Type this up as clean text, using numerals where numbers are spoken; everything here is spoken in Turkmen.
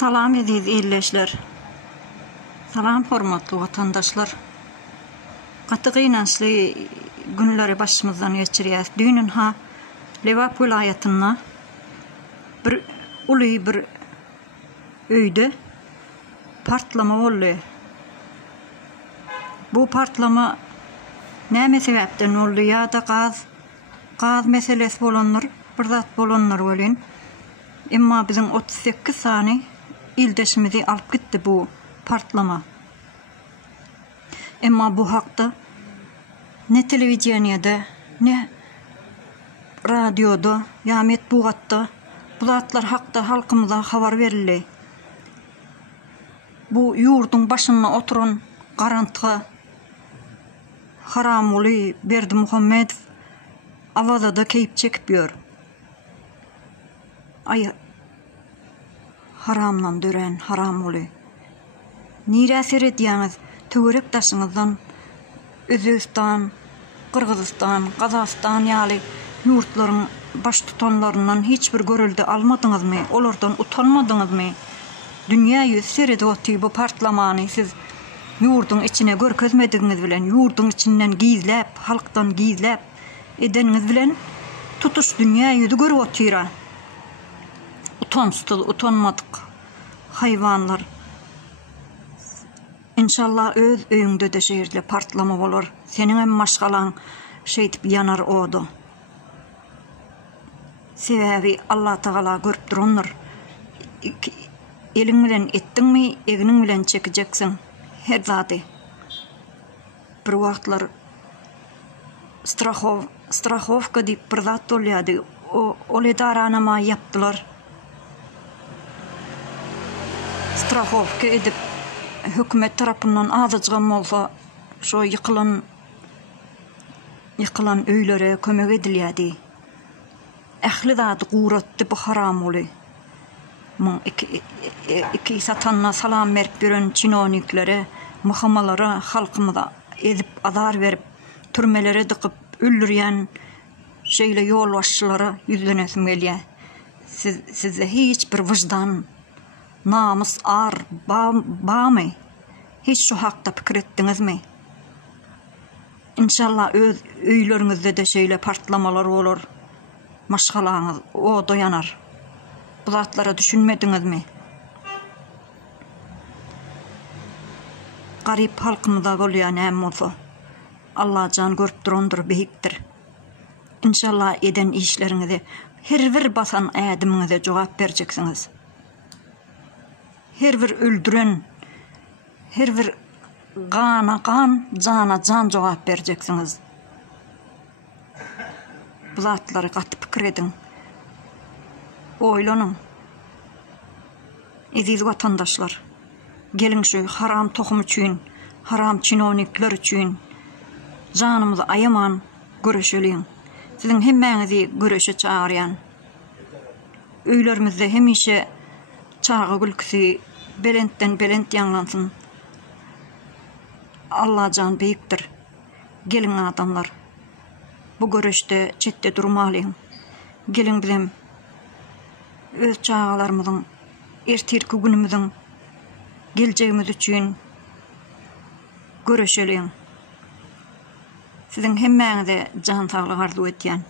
Salam ediz illeşler. Salam hormatly vatandaşlar. Gaty gynançly günleri başymyzdan geçirýäs. Düýnün ha Lewap vilayatynda bir uly bir öýde partlama boldy. Bu partlama näme sebäpden boldy? Ýa-da gaz meselesi bolanlar, bir zat bolanlar bolýan. Emma bizim 38 sany ildeşimizi alıp gitdi bu partlama. Emma bu hakda ne televiziýanyda, ne radioda, ýa metbuatda bu zatlar hakda halkymyza habar berildi. Bu ýurdun başynda oturan garantyga Haramoly Berdimuhammedow awazada keýip çekip ýör. Ay haramdan dören Haramoly. Nire seredýäňiz? Töwerek daşyňyzdan Özbekistan, Kırgızstan, Kazakystan ýaly ýurtlaryň baş tutanlaryndan hiç bir görüldi almadyňyzmy? Olardan utanmadyňyzmy? Dünýä ýüz seredip otyp bu partlamany siz ýurdun içine görkezmediňiz bilen, ýurdun içinden gizläp, halkdan gizläp edeniňiz bilen tutuş dünýä ýüzü görüp otyra. Utanmadyk hayvanlar. İnşallah öz öýüňde de şeýle partlama bolar. Seniň hem maşgalan şeýdip ýanar odu. Sebäbi Allah Taala görüp duranlar. Eliň bilen etdiňmi, eginiň bilen çekijeksiň her zady. Bir wagtlar strahowka diýip bir zat bolýardy. O edaranama ýapdylar. Strahowka edip hökümet tarapyndan azyjgan bolsa şo ýykylan öýlere kömek edilýärdi. Ähli zat guratdy bu Haramoly. Iki satanna salam berip biren çinoniklere, mahamalara, halkymyza edip azar berip, türmelere dıkıp öldürýän şeýle ýol başçylara ýüzlenesim gelýär. Sizde hiç bir wyjdan, namus, ar, bamy? Hiç şu hakda pikir etdiňizmi? İnşallah öz öýleriňizde de şeýle partlamalar bolar. Maşgalaňyz o doyanar. Bu zatlara düşünmediňizmi? Garyp halkymyza bolýan näme bolsa Allah jan görüp durandyr, behikdir. İnşallah eden işleriňizi her bir basan ädimiňize jogap berjeksiňiz. Her bir öldüren, her bir gana jana jan jogap berjeksiňiz. Bu zatlary gaty pikir ediň. Oýlanyň. Eziz vatandaşlar, geliň şu haram tohum üçin, haram çinonikler üçin janymyzy aýaman göreşeliň. Siziň hemmäňizi göreşe çağırýan. Öýlerimizde hemişe çağı gülkisi belentden belent ýanglansyn. Allah jan beýikdir. Geliň adamlar, bu göreşde çetde durmalyň. Geliň bilen öz çağalarymyzyň, ertirki günümüziň geljegimiz üçin göreşeliň. Siziň hemmäňize jan saglyk arzu etýän.